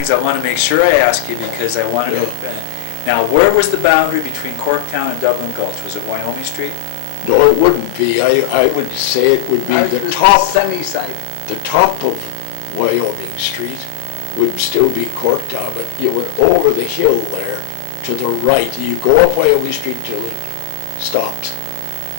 things I want to make sure I ask you, because I wanted to... Now, where was the boundary between Corktown and Dublin Gulch? Was it Wyoming Street? No, it wouldn't be. I would say it would be the top... sunny side. The top of Wyoming Street would still be Corktown, but you went over the hill there to the right. You go up Wyoming Street till it stops.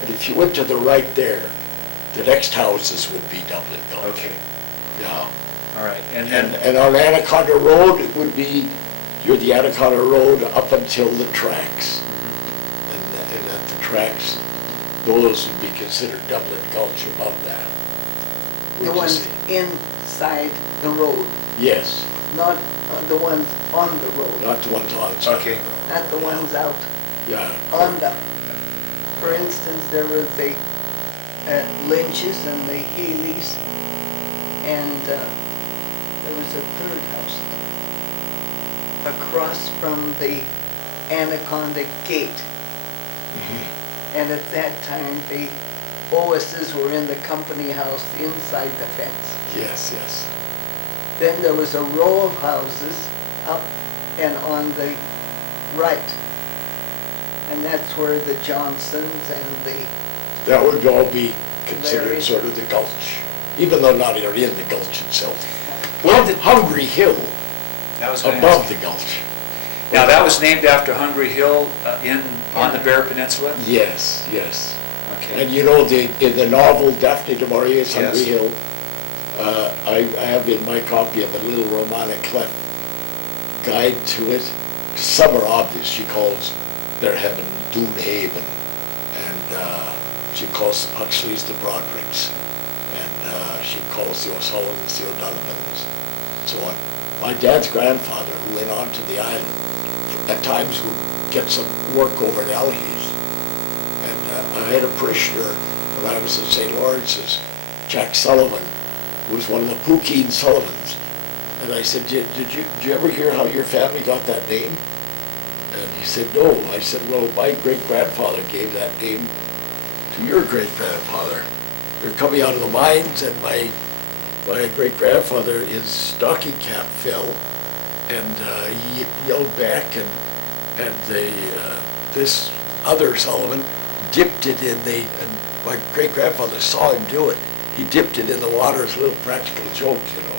And if you went to the right there, the next houses would be Dublin Gulch. Okay. Yeah. All right. And on Anaconda Road, it would be, you're the Anaconda Road up until the tracks. And at the tracks, those would be considered Dublin Gulch above that. The ones inside the road, Yes, not the ones on the road, not the ones on. Okay. not the ones out Yeah. on the. For instance, there was the Lynch's and the Healy's, and there was a third house across from the Anaconda Gate. And at that time, the Oases were in the company house inside the fence. Yes, yes. Then there was a row of houses up and on the right. And that's where the Johnsons and the... That would all be considered Larry. sort of the Gulch, even though not in the Gulch itself. Well, did- Hungry Hill, That was gonna above ask. the Gulch. Now, that was named after Hungry Hill on the Bear Peninsula? Yes, yes. Okay. And you know, in the novel Daphene du Maurier's Hungry Yes. Hill, I have in my copy of a little Romana Clef guide to it. Some are obvious. She calls their heaven Dune Haven, and she calls the Puxleys the Brodricks, and she calls the O'Sullivans the O'Donovans, and so on. My dad's grandfather, who went on to the island, at times would get some work over at Alheath. And I had a parishioner when I was at St. Lawrence's, Jack Sullivan, who was one of the Pookeen Sullivans. And I said, did you ever hear how your family got that name? And he said, no. I said, well, my great-grandfather gave that name to your great-grandfather. They're coming out of the mines, and my great-grandfather, his stocking cap fell, and he yelled back, and this other Sullivan dipped it in and my great-grandfather saw him do it. He dipped it in the water as a little practical joke, you know.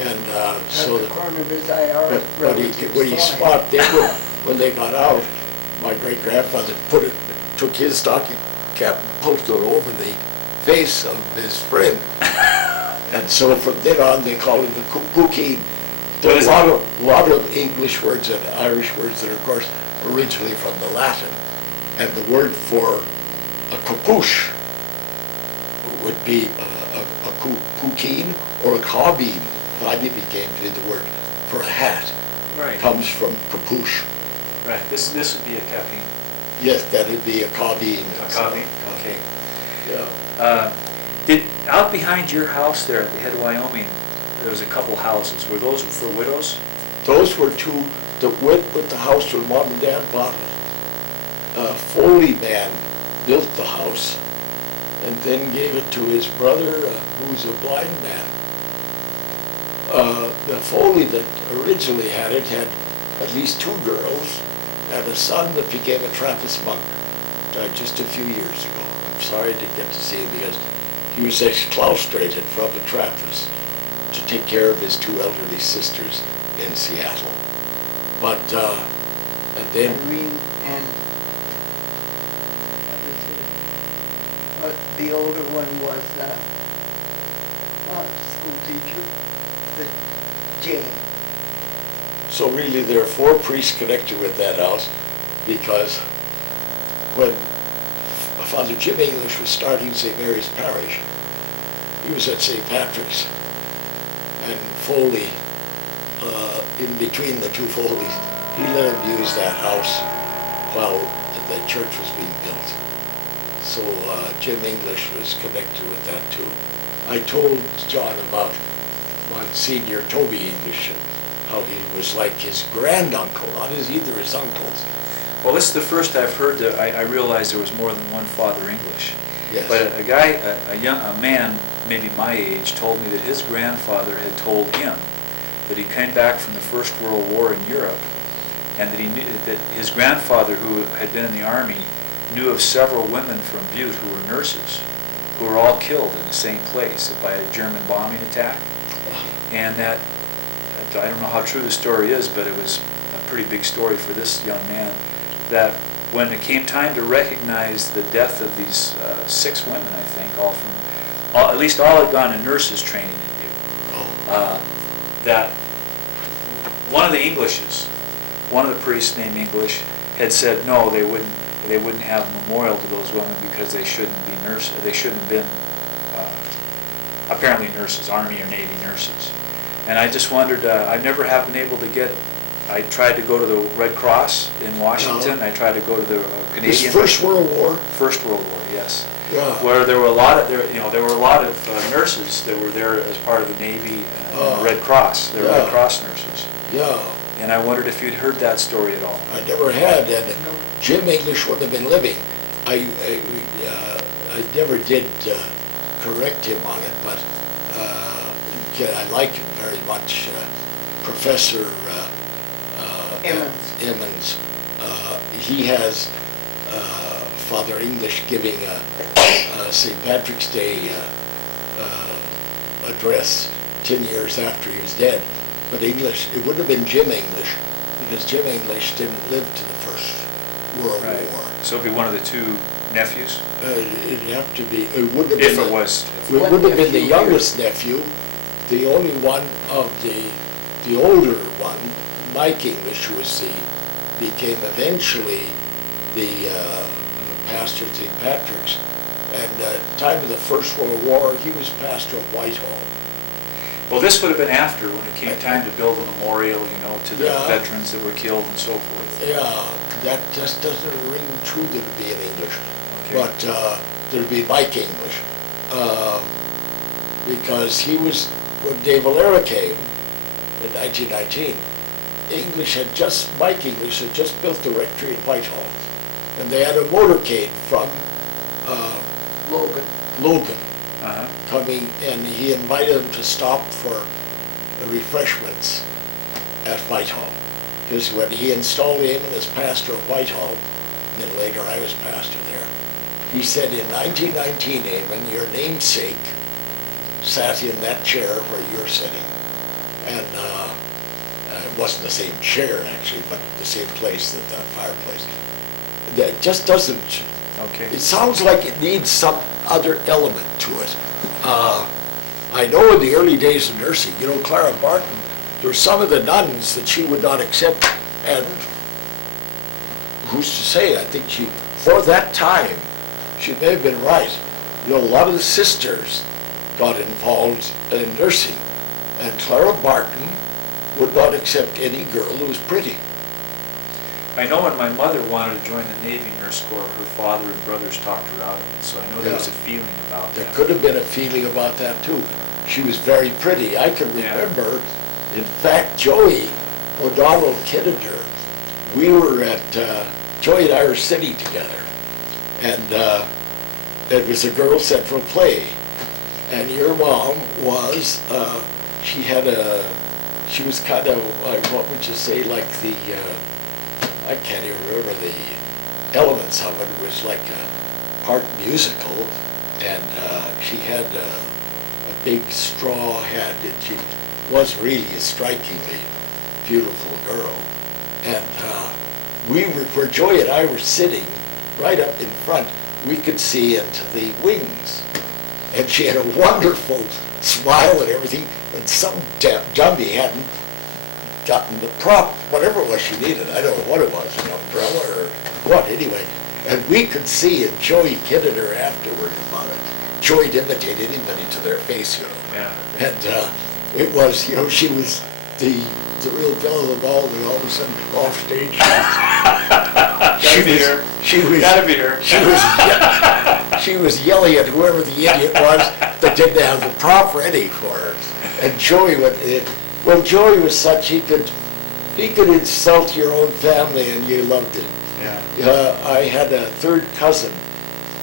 And so At the corner of his IR. but when he spot, when they got out, my great-grandfather took his stocking cap and posted it over the face of his friend. And so from then on, they call him the Pookeen. There are a lot of English words and Irish words that are, of course, originally from the Latin. And the word for a capuche would be a Pookeen or a caubeen. Finally became to be the word for a hat. Right. Comes from capuche. Right. This would be a caubeen. Yes, that would be a caubeen. A caubeen. Okay. Yeah. Out behind your house there at the head of Wyoming, there was a couple houses. Were those for widows? Those were two that went with the house when Mom and Dad bought it. A Foley man built the house and then gave it to his brother, who was a blind man. The Foley that originally had it had at least two girls and a son that became a Trappist monk. Died just a few years ago. I'm sorry I didn't get to see him because he was exclaustrated from the Trappist to take care of his two elderly sisters in Seattle. But, and then... Irene and but the older one was school teacher, Jane. So really there are four priests connected with that house because when Father Jim English was starting St. Mary's Parish, he was at St. Patrick's, and Foley, in between the two Foleys, he let him use that house while the church was being built. So Jim English was connected with that too. I told John about Monsignor Toby English and how he was like his granduncle, not either his uncles. Well, this is the first I've heard that I realized there was more than one Father English. Yes. But a guy, a man, maybe my age, told me that his grandfather had told him but he came back from the First World War in Europe, and that he knew that his grandfather, who had been in the army, knew of several women from Butte who were nurses, who were all killed in the same place by a German bombing attack. And that, I don't know how true the story is, but it was a pretty big story for this young man, that when it came time to recognize the death of these 6 women, I think, at least all had gone to nurses training in Butte, that one of the Englishes, one of the priests named English, had said no, they wouldn't have a memorial to those women because they shouldn't be nurses. They shouldn't have been apparently nurses, Army or Navy nurses. And I just wondered. I never have been able to get. I tried to go to the Red Cross in Washington. I tried to go to the Canadian. This First World War. First World War, yes. Yeah. Where there were a lot of nurses that were there as part of the Navy and the Red Cross. They were Red Cross nurses. Yeah. And I wondered if you'd heard that story at all. I never had, and Jim English wouldn't have been living. I never did correct him on it, but I like him very much. Professor Emmons. He has Father English giving a St. Patrick's Day address 10 years after he was dead. But English, it wouldn't have been Jim English, because Jim English didn't live to the First World War. So it'd be one of the 2 nephews? It'd have to be, it wouldn't have If been. it was. It wouldn't have been the youngest nephew. The only one of the older one, Mike English, became eventually the pastor at St. Patrick's. And at the time of the First World War, he was pastor of Whitehall. Well, this would have been after, when it came time to build a memorial, to the veterans that were killed and so forth. Yeah, that just doesn't ring true that it'd be in English. Okay. But there'd be Mike English. Because when Dave Valera came in 1919, Mike English had just built the rectory in Whitehall. And they had a motorcade from Logan. Coming, and he invited them to stop for refreshments at Whitehall. Because when he installed him as pastor of Whitehall, then later I was pastor there, he said, in 1919, Eamon, your namesake sat in that chair where you're sitting. And it wasn't the same chair, actually, but the same place, that fireplace. That just doesn't... Okay. It sounds like it needs some other element to it. I know in the early days of nursing, Clara Barton, there were some of the nuns that she would not accept, and who's to say, I think for that time, she may have been right. A lot of the sisters got involved in nursing, and Clara Barton would not accept any girl who was pretty. I know when my mother wanted to join the Navy Nurse Corps, her father and brothers talked her out of it, so I know there was a feeling about There that. could have been a feeling about that too. She was very pretty. I can remember, in fact, Joey O'Donnell Kidder, we were at, Joey and I were sitting together, and it was a Girl Central play, and your mom was, she was kind of, what would you say, like I can't even remember the elements of it. It was like a part musical, and she had a big straw hat, and she was really a strikingly beautiful girl. And where Joy and I were sitting, right up in front, we could see into the wings. And she had a wonderful smile and everything, and some dummy hadn't gotten the prop, whatever it was she needed. I don't know what it was, an umbrella or what, anyway. And we could see, and Joey kidded her afterward about it. Joey would imitate anybody to their face, Yeah. And it was, she was the real belle of the ball, and all of a sudden off stage she was yelling at whoever the idiot was that didn't have the prop ready for her. And Joey Joey was such, he could insult your own family and you loved it. Yeah. I had a third cousin,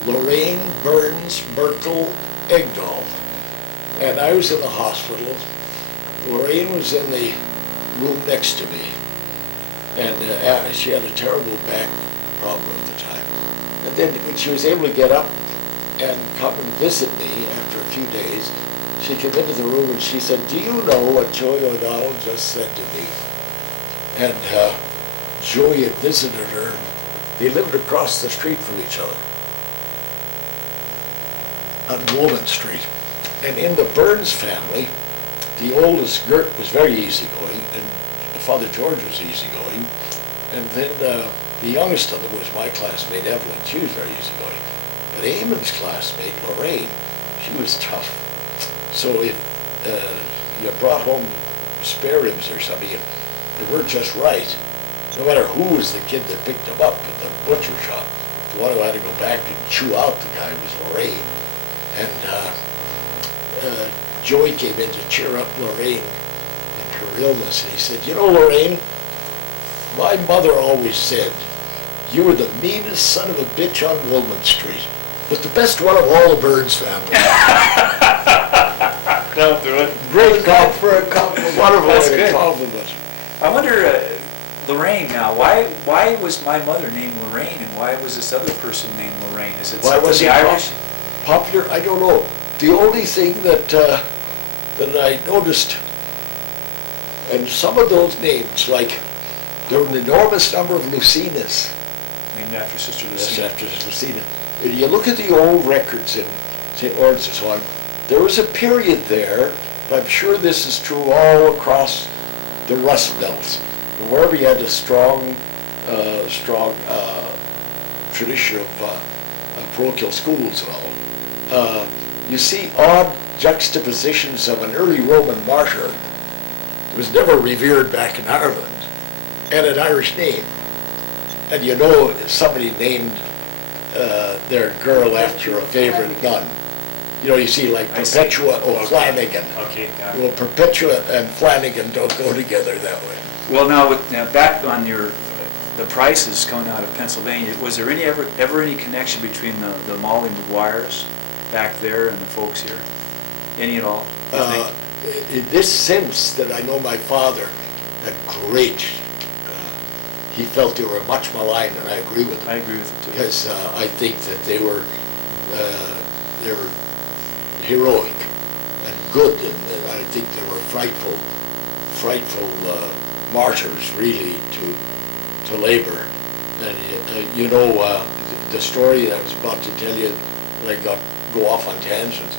Lorraine Burns Merkel Egdahl, and I was in the hospital. Lorraine was in the room next to me, and she had a terrible back problem at the time. And then when she was able to get up and come and visit me after a few days, she came into the room and she said, "Do you know what Joey O'Donnell just said to me?" And Joey had visited her. They lived across the street from each other on Woolman Street. And in the Burns family, the oldest, Gert, was very easygoing, and Father George was easygoing. And then the youngest of them was my classmate, Evelyn. She was very easygoing. But Eamon's classmate, Lorraine, she was tough. So if you brought home spare ribs or something, and they weren't just right, no matter who was the kid that picked them up at the butcher shop, the one who had to go back and chew out the guy was Lorraine. And Joey came in to cheer up Lorraine in her illness, and he said, "You know, Lorraine, my mother always said you were the meanest son of a bitch on Woolman Street, but the best one of all the Burns family." That'll do it. Great call For a compliment. Wonderful That's way to good. compliment. I wonder, Lorraine now, why was my mother named Lorraine and why was this other person named Lorraine? Is it Why something was the it Irish? popular? I don't know. The only thing that I noticed, and some of those names, like there were an enormous number of Lucinas. Named after Sister Yes, Lucina. after Lucina. If you look at the old records in St. Lawrence and so on, there was a period there, and I'm sure this is true all across the Rust Belt, wherever you had a strong tradition of parochial schools and all. You see odd juxtapositions of an early Roman martyr who was never revered back in Ireland, and an Irish name. And you know somebody named their girl after a favorite nun. You know, you see like I see. Perpetua O'Flanagan. Okay, got it. Well, Perpetua and Flanagan don't go together that way. Well, now back on the prices coming out of Pennsylvania, was there ever any connection between the Molly McGuires back there and the folks here? Any at all? you think? In this sense that I know my father had great, he felt they were much maligned, and I agree with him. I agree with you too. Because I think that they were heroic and good, and I think they were frightful martyrs, really, to labor. And you know, the story I was about to tell you, when I go off on tangents,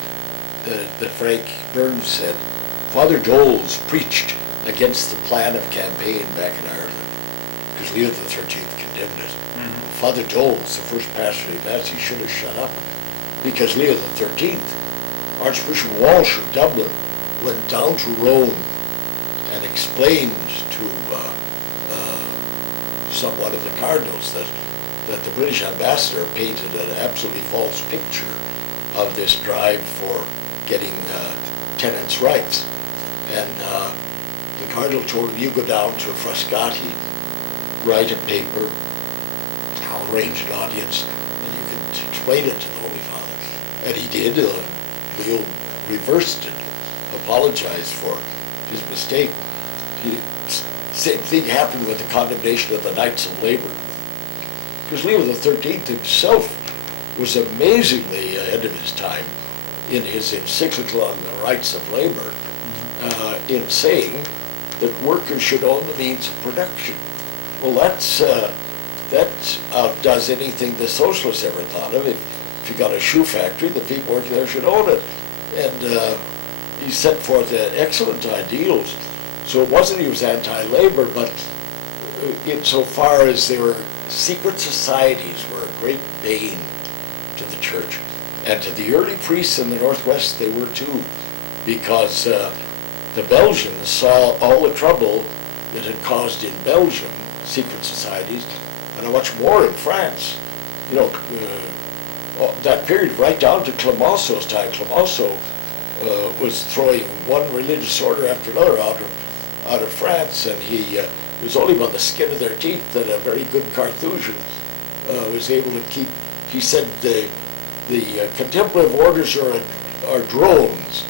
that Frank Burns said, Father Doles preached against the plan of campaign back in Ireland, because Leo XIII condemned it. Mhm. Father Doles, the first pastor he passed, he should have shut up, because Leo XIII, Archbishop Walsh of Dublin, went down to Rome and explained to one of the cardinals that the British ambassador painted an absolutely false picture of this drive for getting tenants' rights. And the cardinal told him, you go down to Frascati, write a paper, I'll arrange an audience, and you can explain it to the Holy Father. And he did. Leo reversed it, apologized for his mistake. Same thing happened with the condemnation of the Knights of Labor. Because Leo XIII himself was amazingly ahead of his time in his encyclical on the rights of labor, in saying that workers should own the means of production. Well, that outdoes anything the socialists ever thought of. If you got a shoe factory, the people working there should own it. And he set forth excellent ideals. So it wasn't he was anti-labor, but insofar as there were secret societies were a great bane to the church. And to the early priests in the Northwest, they were too, because the Belgians saw all the trouble it had caused in Belgium, secret societies, and how much more in France. You know, that period right down to Clemenceau's time. Clemenceau was throwing one religious order after another out of France, and it was only by the skin of their teeth that a very good Carthusian was able to keep. He said the contemplative orders are drones